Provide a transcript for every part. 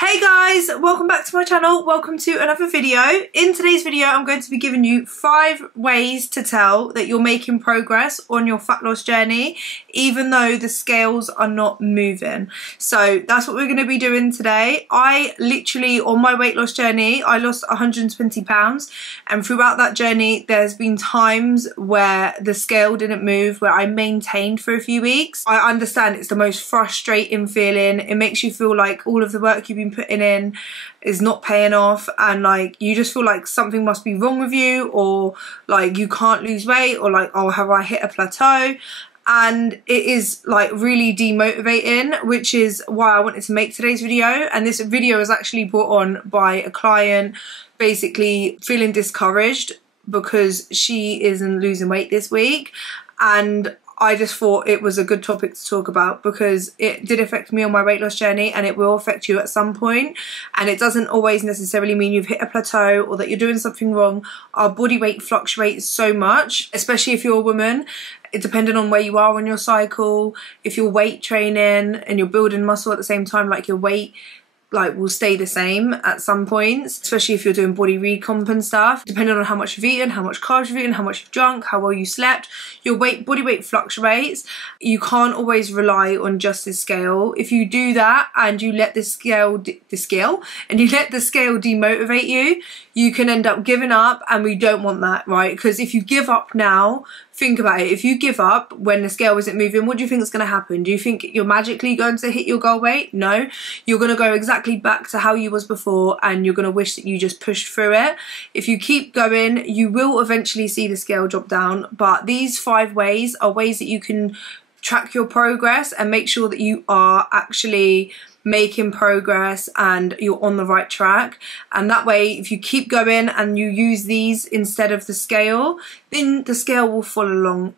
Hey guys, welcome back to my channel. Welcome to another video. In today's video, I'm going to be giving you 5 ways to tell that you're making progress on your fat loss journey, even though the scales are not moving. So that's what we're going to be doing today. I literally, on my weight loss journey, I lost 120 pounds. And throughout that journey, there's been times where the scale didn't move, where I maintained for a few weeks. I understand it's the most frustrating feeling. It makes you feel like all of the work you've been putting in is not paying off, and like you just feel like something must be wrong with you, or like you can't lose weight, or like, oh, have I hit a plateau? And it is like really demotivating, which is why I wanted to make today's video. And this video is actually brought on by a client basically feeling discouraged because she isn't losing weight this week, and I just thought it was a good topic to talk about because it did affect me on my weight loss journey, and it will affect you at some point. And it doesn't always necessarily mean you've hit a plateau or that you're doing something wrong. Our body weight fluctuates so much, especially if you're a woman. It depending on where you are on your cycle. If you're weight training and you're building muscle at the same time, like your weight will stay the same at some points, especially if you're doing body recomp and stuff. Depending on how much you've eaten, how much carbs you've eaten, how much you've drunk, how well you slept, your body weight fluctuates. You can't always rely on just this scale. If you do that and you let the scale demotivate you, you can end up giving up, and we don't want that, right? Because if you give up now, think about it. If you give up when the scale isn't moving, what do you think is going to happen? Do you think you're magically going to hit your goal weight? No. You're going to go exactly back to how you was before, and you're going to wish that you just pushed through it. If you keep going, you will eventually see the scale drop down. But these 5 ways are ways that you can track your progress and make sure that you are actually making progress and you're on the right track. And that way, if you keep going and you use these instead of the scale, then the scale will follow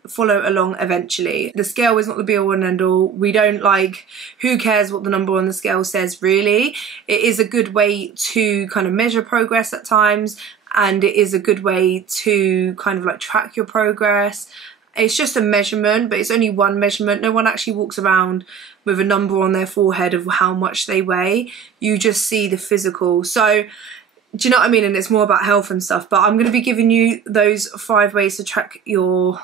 along eventually. The scale is not the be all and end all. We don't who cares what the number on the scale says, really. It is a good way to kind of measure progress at times, and it is a good way to kind of track your progress. It's just a measurement, but it's only one measurement. No one actually walks around with a number on their forehead of how much they weigh. You just see the physical. So, do you know what I mean? And it's more about health and stuff. But I'm going to be giving you those 5 ways to track your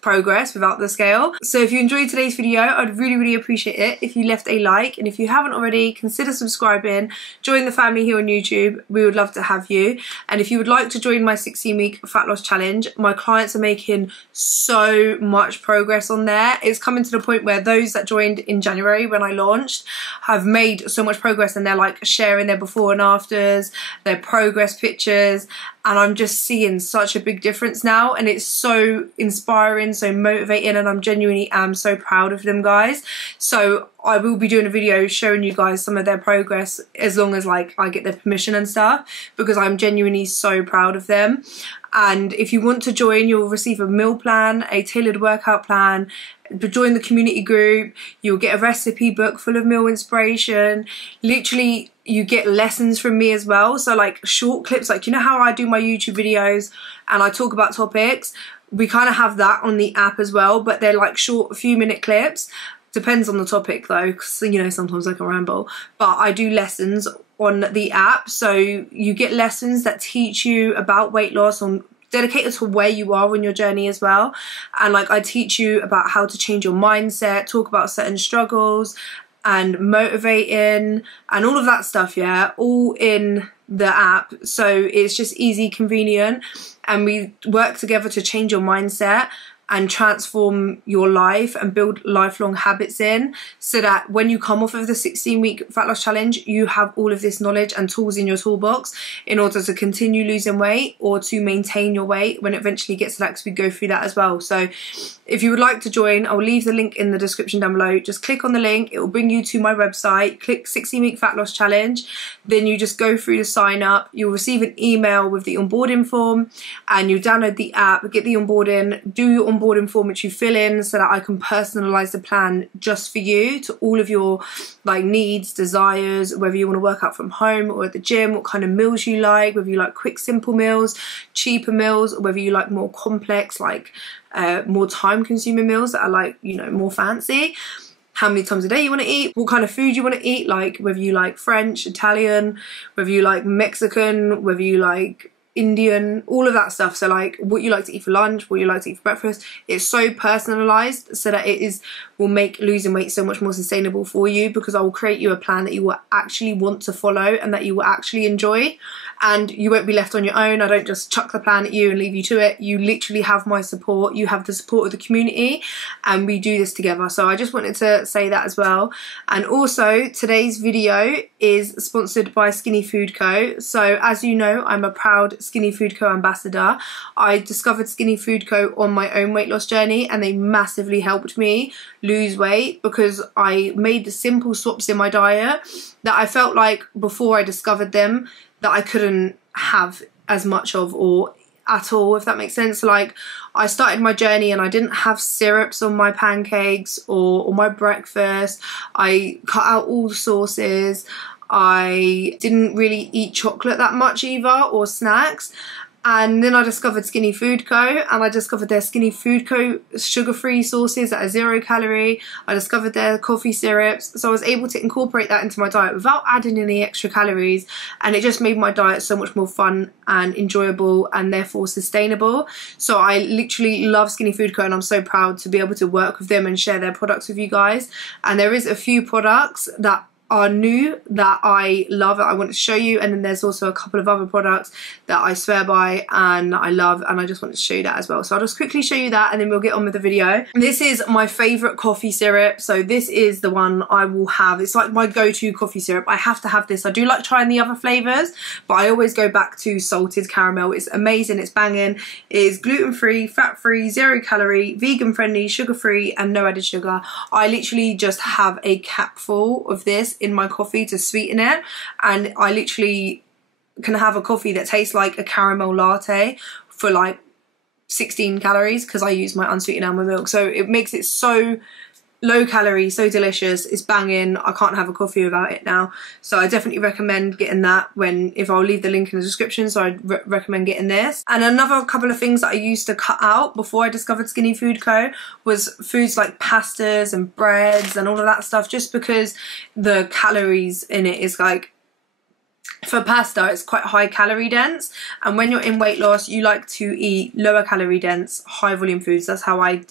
progress without the scale. So if you enjoyed today's video, I'd really appreciate it if you left a like, and if you haven't already, consider subscribing. Join the family here on YouTube. We would love to have you. And if you would like to join my 16-week fat loss challenge, my clients are making so much progress on there. It's coming to the point where those that joined in January when I launched have made so much progress, and they're sharing their before and afters, their progress pictures, and I'm just seeing such a big difference now, and it's so inspiring, so motivating, and I'm genuinely so proud of them, guys. So I will be doing a video showing you guys some of their progress, as long as I get their permission and stuff, because I'm genuinely so proud of them. And if you want to join, you'll receive a meal plan, a tailored workout plan. Join the community group. You'll get a recipe book full of meal inspiration. Literally, you get lessons from me as well. So short clips, you know how I do my YouTube videos and I talk about topics? We kind of have that on the app as well, but they're short, few minute clips. Depends on the topic though, because you know, sometimes I can ramble. But I do lessons on the app, so you get lessons that teach you about weight loss, on dedicated to where you are on your journey as well. And I teach you about how to change your mindset, talk about certain struggles and motivating and all of that stuff, yeah, all in the app. So it's just easy, convenient, and we work together to change your mindset and transform your life and build lifelong habits in, so that when you come off of the 16-week fat loss challenge, you have all of this knowledge and tools in your toolbox in order to continue losing weight or to maintain your weight when it eventually gets to that, because we go through that as well. So if you would like to join, I'll leave the link in the description down below. Just click on the link, it will bring you to my website, click 16-week fat loss challenge, then you just go through the sign up. You'll receive an email with the onboarding form, and you download the app, get the onboarding, do your onboarding form which you fill in, so that I can personalize the plan just for you, to all of your needs, desires, whether you want to work out from home or at the gym, what kind of meals you like, whether you like quick simple meals, cheaper meals, or whether you like more complex, more time consuming meals that are more fancy. how many times a day you want to eat, what kind of food you want to eat, like whether you like French, Italian, whether you like Mexican, whether you like Indian, all of that stuff. So like what you like to eat for lunch, what you like to eat for breakfast. It's so personalized so that will make losing weight so much more sustainable for you, because I will create you a plan that you will actually want to follow and that you will actually enjoy, and you won't be left on your own. I don't just chuck the plan at you and leave you to it. You literally have my support, you have the support of the community, and we do this together. So I just wanted to say that as well. And also today's video is sponsored by Skinny Food Co. So as you know, I'm a proud Skinny Food Co ambassador. I discovered Skinny Food Co on my own weight loss journey, and they massively helped me lose weight because I made the simple swaps in my diet that I felt like before I discovered them that I couldn't have as much of, or at all, if that makes sense. Like, I started my journey and I didn't have syrups on my pancakes or my breakfast. I cut out all the sauces. I didn't really eat chocolate that much either, or snacks. And then I discovered Skinny Food Co, and I discovered their Skinny Food Co sugar-free sauces that are 0 calorie. I discovered their coffee syrups, so I was able to incorporate that into my diet without adding any extra calories, and it just made my diet so much more fun and enjoyable, and therefore sustainable. So I literally love Skinny Food Co, and I'm so proud to be able to work with them and share their products with you guys. And there is a few products that are new that I love, that I want to show you, and then there's also a couple of other products that I swear by and I love, and I just want to show you that as well. So I'll just quickly show you that and then we'll get on with the video. This is my favourite coffee syrup, so this is the one I will have. It's like my go-to coffee syrup. I have to have this. I do like trying the other flavours, but I always go back to salted caramel. It's amazing, it's banging. It is gluten-free, fat-free, 0 calorie, vegan-friendly, sugar-free, and no added sugar. I literally just have a cap full of this in my coffee to sweeten it, and I literally can have a coffee that tastes like a caramel latte for like 16 calories because I use my unsweetened almond milk. So it makes it so low calorie, so delicious, it's banging. I can't have a coffee without it now. So I definitely recommend getting that if I'll leave the link in the description. So I'd recommend getting this. And another couple of things that I used to cut out before I discovered Skinny Food Co was foods like pastas and breads and all of that stuff, just because the calories in it is like, for pasta it's quite high calorie dense, and when you're in weight loss you like to eat lower calorie dense, high volume foods. That's how I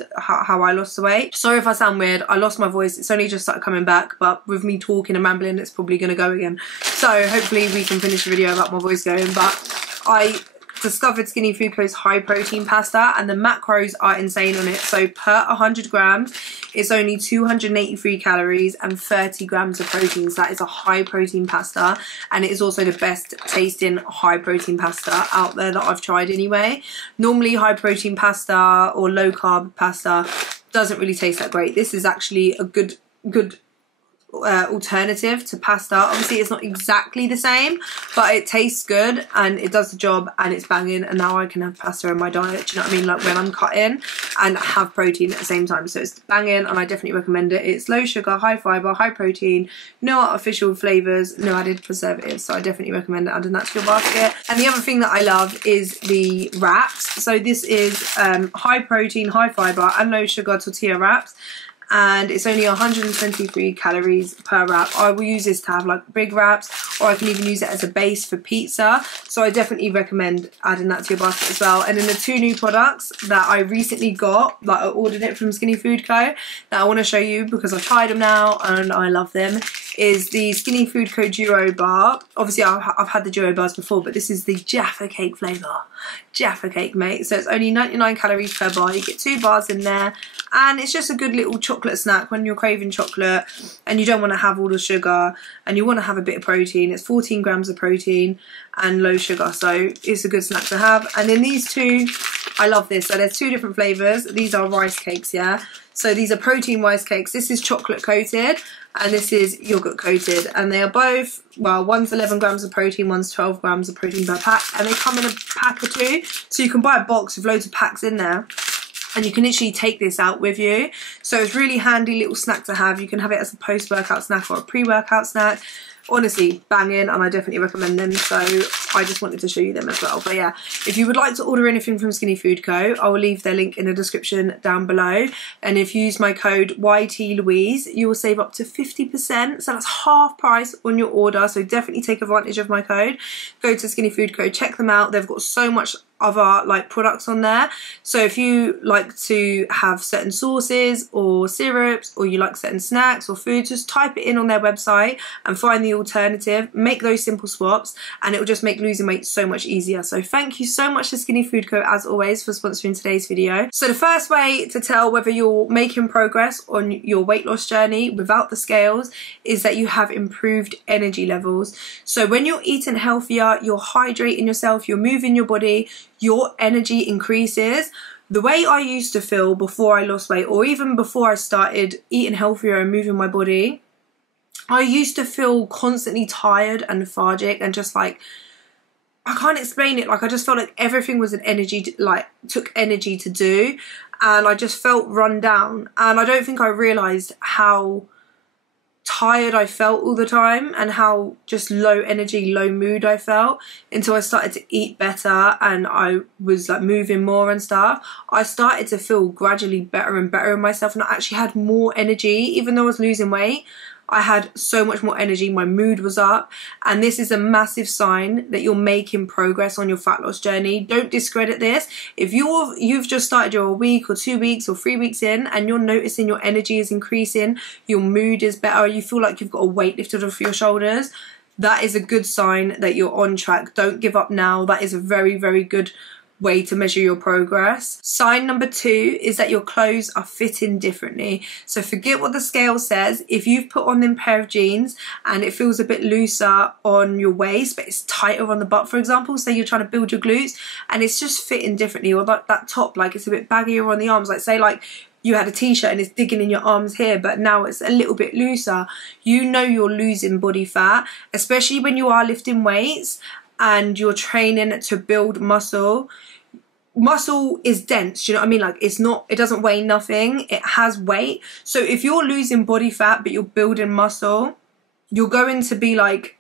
lost the weight. Sorry if I sound weird, I lost my voice, it's only just started coming back, but with me talking and rambling it's probably gonna go again. So hopefully we can finish the video without my voice going. But I discovered Skinny Food Co's high protein pasta, and the macros are insane on it. So per 100 grams it's only 283 calories and 30 grams of protein. So that is a high protein pasta, and it is also the best tasting high protein pasta out there that I've tried anyway. Normally high protein pasta or low carb pasta doesn't really taste that great. This is actually a good alternative to pasta. Obviously it's not exactly the same, but it tastes good and it does the job and it's banging, and now I can have pasta in my diet, do you know what I mean, like when I'm cutting, and have protein at the same time. So it's banging and I definitely recommend it. It's low sugar, high fibre, high protein, no artificial flavours, no added preservatives, so I definitely recommend adding that to your basket. And the other thing that I love is the wraps. So this is high protein, high fibre and low sugar tortilla wraps, and it's only 123 calories per wrap. I will use this to have like big wraps, or I can even use it as a base for pizza. So I definitely recommend adding that to your basket as well. And then the two new products that I recently got, like I ordered it from Skinny Food Co, that I want to show you because I've tried them now and I love them, is the Skinny Food Co Duo Bar. Obviously I've had the Duo Bars before, but this is the Jaffa Cake flavour. Jaffa Cake, mate. So it's only 99 calories per bar. You get 2 bars in there, and it's just a good little chocolate snack when you're craving chocolate and you don't want to have all the sugar and you want to have a bit of protein. It's 14 grams of protein and low sugar, so it's a good snack to have. And then these two, I love this. So there's 2 different flavours. These are rice cakes, yeah. So these are protein rice cakes. This is chocolate coated and this is yogurt coated, and they are both, well, one's 11 grams of protein, one's 12 grams of protein per pack, and they come in a pack of 2. So you can buy a box with loads of packs in there, and you can literally take this out with you. So it's really handy little snack to have. You can have it as a post-workout snack or a pre-workout snack. honestly banging, and I definitely recommend them, so I just wanted to show you them as well. But yeah, if you would like to order anything from Skinny Food Co, I will leave their link in the description down below, and if you use my code YTLouise, you will save up to 50%, so that's half price on your order, so definitely take advantage of my code. Go to Skinny Food Co, check them out, they've got so much other like products on there. So if you like to have certain sauces or syrups, or you like certain snacks or food, just type it in on their website and find the alternative, make those simple swaps, and it will just make losing weight so much easier. So thank you so much to Skinny Food Co as always for sponsoring today's video. So the first way to tell whether you're making progress on your weight loss journey without the scales is that you have improved energy levels. So when you're eating healthier, you're hydrating yourself, you're moving your body, your energy increases. The way I used to feel before I lost weight, or even before I started eating healthier and moving my body, I used to feel constantly tired and lethargic and just like, I can't explain it, like I just felt like everything was an energy, like took energy to do, and I just felt run down, and I don't think I realised how tired I felt all the time and how just low energy, low mood I felt until I started to eat better and I was like moving more and stuff. I started to feel gradually better and better in myself, and I actually had more energy. Even though I was losing weight, I had so much more energy, my mood was up, and this is a massive sign that you're making progress on your fat loss journey. Don't discredit this. If you've just started your week or 2 weeks or 3 weeks in and you're noticing your energy is increasing, your mood is better, you feel like you've got a weight lifted off your shoulders, that is a good sign that you're on track. Don't give up now. That is a very, very good way to measure your progress. Sign number 2 is that your clothes are fitting differently. So forget what the scale says. If you've put on them pair of jeans and it feels a bit looser on your waist but it's tighter on the butt, for example, say you're trying to build your glutes and it's just fitting differently, or like that top, like it's a bit baggier on the arms, like say like you had a t-shirt and it's digging in your arms here but now it's a little bit looser, you know you're losing body fat, especially when you are lifting weights and you're training to build muscle. Muscle is dense, you know what I mean? Like it doesn't weigh nothing, it has weight. So if you're losing body fat but you're building muscle, you're going to be like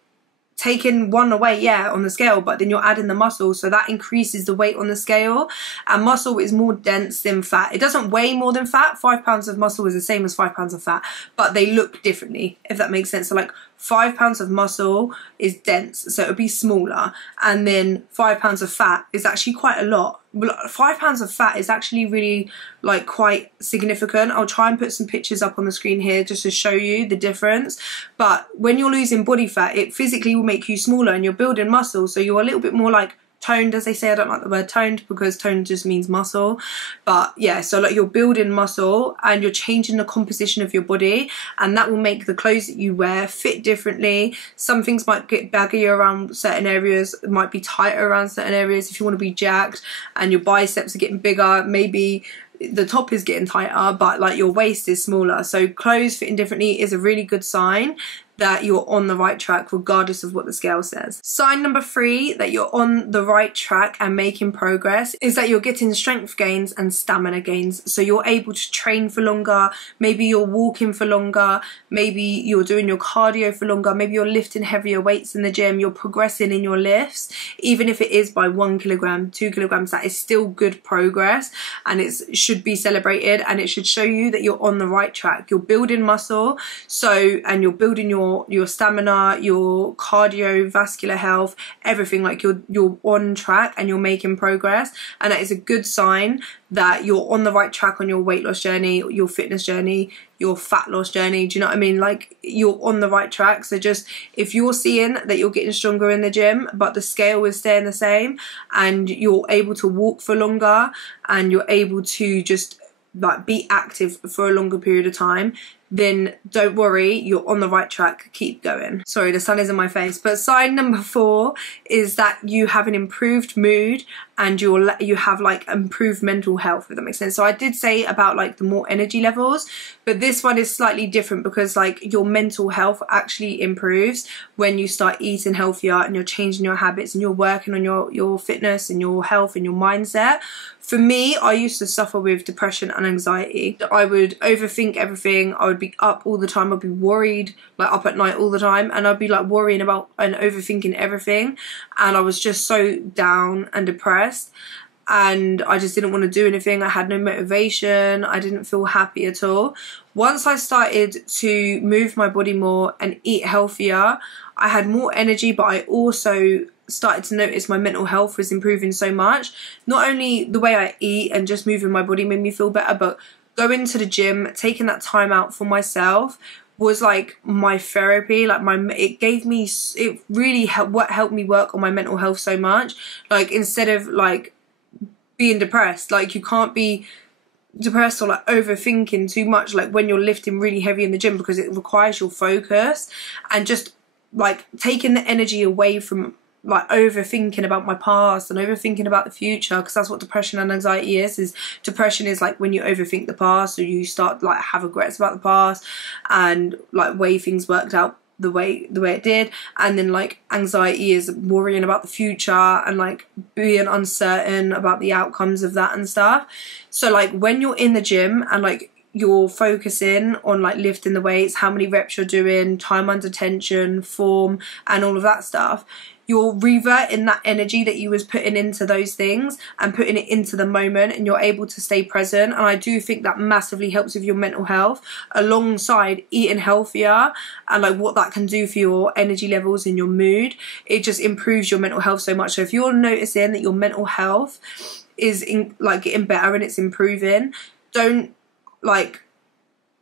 taking one away, yeah, on the scale, but then you're adding the muscle, so that increases the weight on the scale. And muscle is more dense than fat. It doesn't weigh more than fat. 5 pounds of muscle is the same as 5 pounds of fat, but they look differently, if that makes sense. So like 5 pounds of muscle is dense, so it'll be smaller, and then 5 pounds of fat is actually quite a lot. 5 pounds of fat is actually really like quite significant. I'll try and put some pictures up on the screen here just to show you the difference. But when you're losing body fat, it physically will make you smaller and you're building muscle, so you're a little bit more like toned, as they say. I don't like the word toned because toned just means muscle, but yeah, so like you're building muscle and you're changing the composition of your body, and that will make the clothes that you wear fit differently. Some things might get baggier around certain areas, it might be tighter around certain areas. If you want to be jacked and your biceps are getting bigger, maybe the top is getting tighter but like your waist is smaller. So clothes fitting differently is a really good sign that you're on the right track regardless of what the scale says. Sign number 3 that you're on the right track and making progress is that you're getting strength gains and stamina gains. So you're able to train for longer, maybe you're walking for longer, maybe you're doing your cardio for longer, maybe you're lifting heavier weights in the gym, you're progressing in your lifts. Even if it is by 1 kilogram, 2 kilograms, that is still good progress, and it should be celebrated, and it should show you that you're on the right track. You're building muscle, and you're building your stamina, your cardiovascular health, everything. Like you're on track and you're making progress, and that is a good sign that you're on the right track on your weight loss journey, your fitness journey, your fat loss journey. Do you know what I mean? Like you're on the right track. So just if you're seeing that you're getting stronger in the gym but the scale is staying the same, and you're able to walk for longer and you're able to just like be active for a longer period of time, then don't worry, you're on the right track, keep going. Sorry, the sun is in my face. But sign number 4 is that you have an improved mood and you have like improved mental health, if that makes sense. So I did say about like the more energy levels, but this one is slightly different because like your mental health actually improves when you start eating healthier and you're changing your habits and you're working on your fitness and your health and your mindset. For me, I used to suffer with depression and anxiety. I would overthink everything. I would be up all the time. I'd be worried, like up at night all the time. And I'd be like worrying about and overthinking everything. And I was just so down and depressed. And I just didn't want to do anything. I had no motivation. I didn't feel happy at all. Once I started to move my body more and eat healthier, I had more energy, but I also started to notice my mental health was improving so much. Not only the way I eat and just moving my body made me feel better, but going to the gym, taking that time out for myself was like my therapy. Like it really helped me work on my mental health so much. Like instead of like being depressed, like you can't be depressed or like overthinking too much like when you're lifting really heavy in the gym, because it requires your focus, and just like taking the energy away from like overthinking about my past and overthinking about the future, because that's what depression and anxiety is depression is like when you overthink the past, or you start like have regrets about the past and like way things worked out the way it did. And then like anxiety is worrying about the future and like being uncertain about the outcomes of that and stuff. So like when you're in the gym and like you're focusing on like lifting the weights, how many reps you're doing, time under tension, form, and all of that stuff, you're reverting that energy that you was putting into those things and putting it into the moment, and you're able to stay present. And I do think that massively helps with your mental health, alongside eating healthier and like what that can do for your energy levels and your mood. It just improves your mental health so much. So if you're noticing that your mental health is like getting better and it's improving, don't like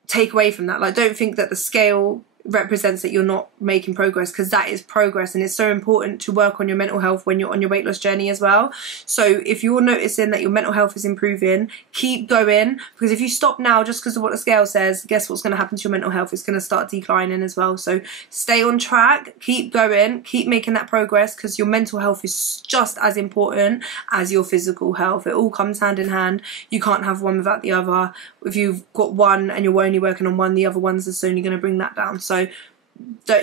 take away from that. Like don't think that the scale represents that you're not making progress, because that is progress, and it's so important to work on your mental health when you're on your weight loss journey as well. So if you're noticing that your mental health is improving, keep going, because if you stop now just because of what the scale says, guess what's going to happen to your mental health? It's going to start declining as well. So stay on track, keep going, keep making that progress, because your mental health is just as important as your physical health. It all comes hand in hand. You can't have one without the other. If you've got one and you're only working on one, the other one's just only going to bring that down. So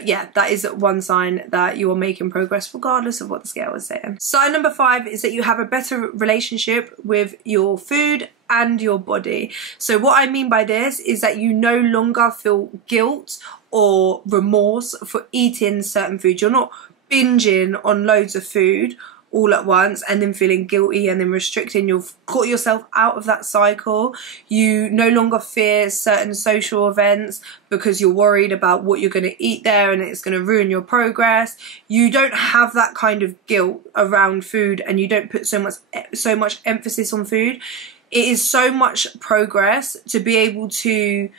yeah, that is one sign that you are making progress regardless of what the scale is saying. Sign number 5 is that you have a better relationship with your food and your body. So what I mean by this is that you no longer feel guilt or remorse for eating certain food. You're not binging on loads of food all at once and then feeling guilty and then restricting. You've caught yourself out of that cycle. You no longer fear certain social events because you're worried about what you're going to eat there and it's going to ruin your progress. You don't have that kind of guilt around food, and you don't put so much emphasis on food. It is so much progress to be able to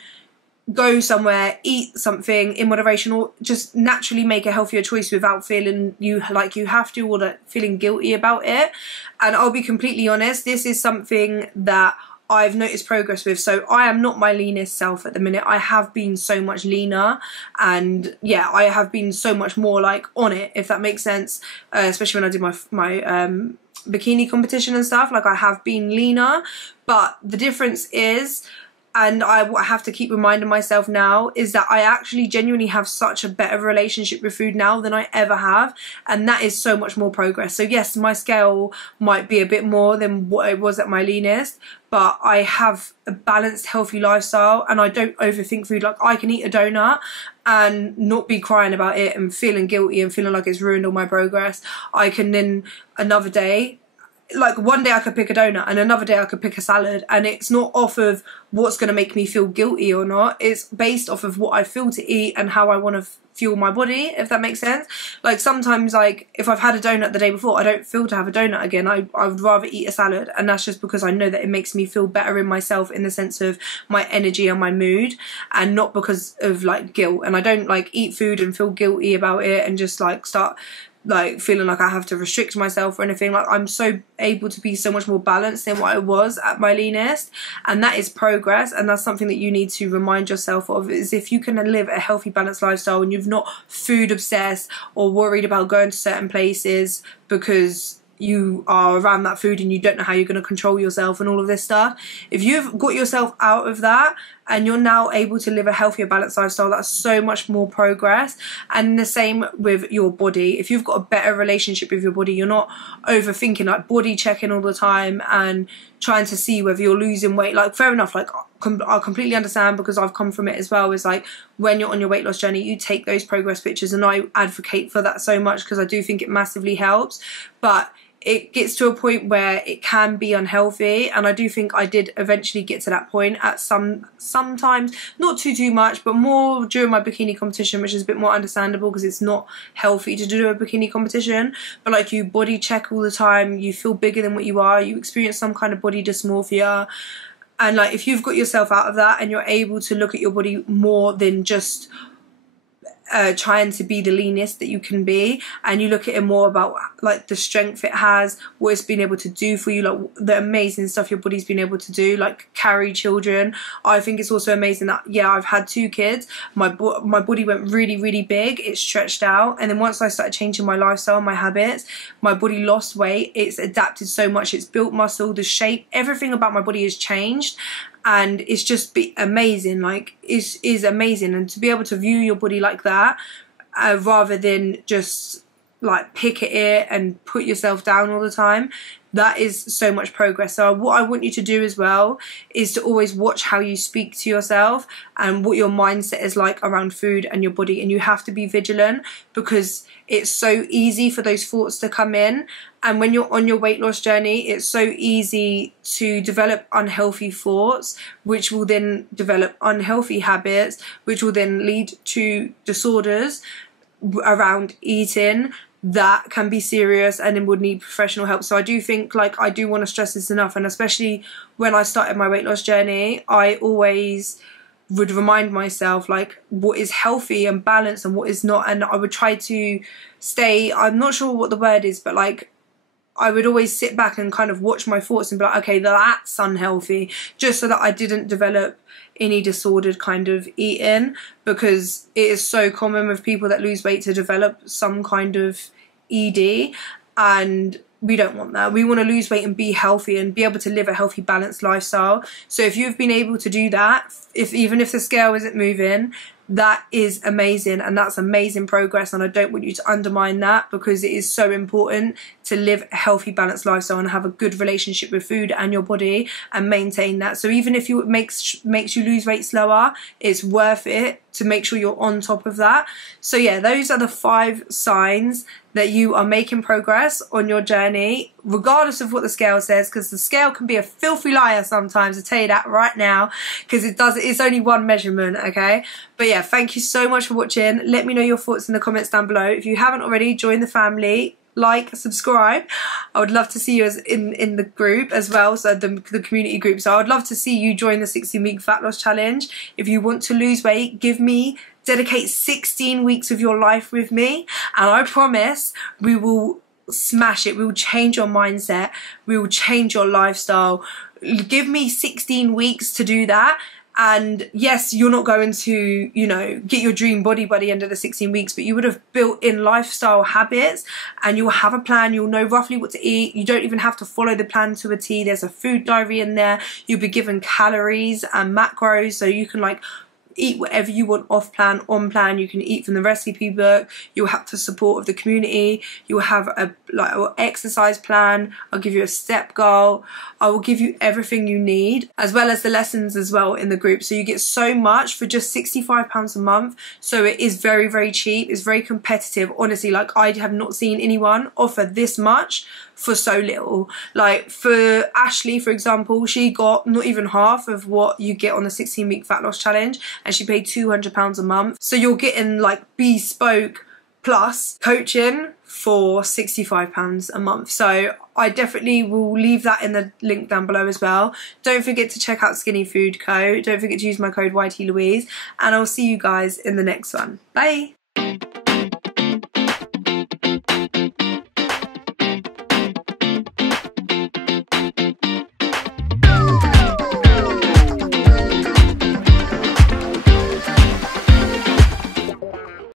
go somewhere, eat something in moderation, or just naturally make a healthier choice without feeling like you have to, or like feeling guilty about it. And I'll be completely honest, this is something that I've noticed progress with. So I am not my leanest self at the minute. I have been so much leaner, and yeah, I have been so much more like on it, if that makes sense, especially when I did my bikini competition and stuff. Like I have been leaner, but the difference is, and what I have to keep reminding myself now, is that I actually genuinely have such a better relationship with food now than I ever have, and that is so much more progress. So yes, my scale might be a bit more than what it was at my leanest, but I have a balanced, healthy lifestyle, and I don't overthink food. Like I can eat a donut and not be crying about it and feeling guilty and feeling like it's ruined all my progress. I can then another day, like one day I could pick a donut and another day I could pick a salad, and it's not off of what's going to make me feel guilty or not. It's based off of what I feel to eat and how I want to fuel my body, if that makes sense. Like sometimes, like if I've had a donut the day before, I don't feel to have a donut again. I would rather eat a salad, and that's just because I know that it makes me feel better in myself in the sense of my energy and my mood, and not because of like guilt. And I don't like eat food and feel guilty about it and just like start like feeling like I have to restrict myself or anything. Like I'm so able to be so much more balanced than what I was at my leanest, and that is progress. And that's something that you need to remind yourself of, is if you can live a healthy, balanced lifestyle and you've not food obsessed or worried about going to certain places because you are around that food and you don't know how you're going to control yourself and all of this stuff. If you've got yourself out of that and you're now able to live a healthier, balanced lifestyle, that's so much more progress. And the same with your body. If you've got a better relationship with your body, you're not overthinking, like body checking all the time and trying to see whether you're losing weight. Like, fair enough, like I completely understand, because I've come from it as well. Is like, when you're on your weight loss journey, you take those progress pictures, and I advocate for that so much because I do think it massively helps. But it gets to a point where it can be unhealthy, and I do think I did eventually get to that point at sometimes, not too much, but more during my bikini competition, which is a bit more understandable because it's not healthy to do a bikini competition. But like, you body check all the time, you feel bigger than what you are, you experience some kind of body dysmorphia. And like, if you've got yourself out of that and you're able to look at your body more than just trying to be the leanest that you can be, and you look at it more about like the strength it has, what it's been able to do for you, like the amazing stuff your body's been able to do, like carry children. I think it's also amazing that, yeah, I've had 2 kids, my body went really big, it stretched out, and then once I started changing my lifestyle, my habits, my body lost weight, it's adapted so much, it's built muscle, the shape, everything about my body has changed. And it's just amazing, like, is amazing. And to be able to view your body like that, rather than just like pick at it and put yourself down all the time, that is so much progress. So what I want you to do as well is to always watch how you speak to yourself and what your mindset is like around food and your body. And you have to be vigilant, because it's so easy for those thoughts to come in. And when you're on your weight loss journey, it's so easy to develop unhealthy thoughts, which will then develop unhealthy habits, which will then lead to disorders around eating that can be serious and then would need professional help. So I do think, like, I do want to stress this enough, and especially when I started my weight loss journey, I always would remind myself like what is healthy and balanced and what is not. And I would try to stay, I'm not sure what the word is, but like, I would always sit back and kind of watch my thoughts and be like, okay, that's unhealthy, just so that I didn't develop any disordered kind of eating, because it is so common with people that lose weight to develop some kind of ED, and we don't want that. We want to lose weight and be healthy and be able to live a healthy, balanced lifestyle. So if you've been able to do that, even if the scale isn't moving, that is amazing, and that's amazing progress, and I don't want you to undermine that, because it is so important to live a healthy, balanced lifestyle and have a good relationship with food and your body and maintain that. So even if it makes you lose weight slower, it's worth it to make sure you're on top of that. So yeah, those are the 5 signs that you are making progress on your journey, regardless of what the scale says, because the scale can be a filthy liar sometimes, I tell you that right now, because it's only one measurement, okay? But yeah, thank you so much for watching. Let me know your thoughts in the comments down below. If you haven't already, join the family, like, subscribe. I would love to see you in the group as well, so the community group. So I would love to see you join the 16-week fat loss challenge. If you want to lose weight, dedicate 16 weeks of your life with me, and I promise we will smash it. We will change your mindset, we will change your lifestyle. Give me 16 weeks to do that. And yes, you're not going to, you know, get your dream body by the end of the 16 weeks, but you would have built in lifestyle habits, and you'll have a plan. You'll know roughly what to eat. You don't even have to follow the plan to a T. There's a food diary in there. You'll be given calories and macros, so you can like eat whatever you want, off plan, on plan. You can eat from the recipe book. You'll have the support of the community. You'll have an exercise plan. I'll give you a step goal. I will give you everything you need, as well as the lessons as well in the group. So you get so much for just £65 a month. So it is very cheap. It's very competitive. Honestly, like, I have not seen anyone offer this much for so little. Like, for Ashley, for example, she got not even half of what you get on the 16-week fat loss challenge, and she paid £200 a month. So you're getting like bespoke plus coaching for £65 a month. So I definitely will leave that in the link down below as well. Don't forget to check out Skinny Food Co. Don't forget to use my code YTLouise, and I'll see you guys in the next one. Bye.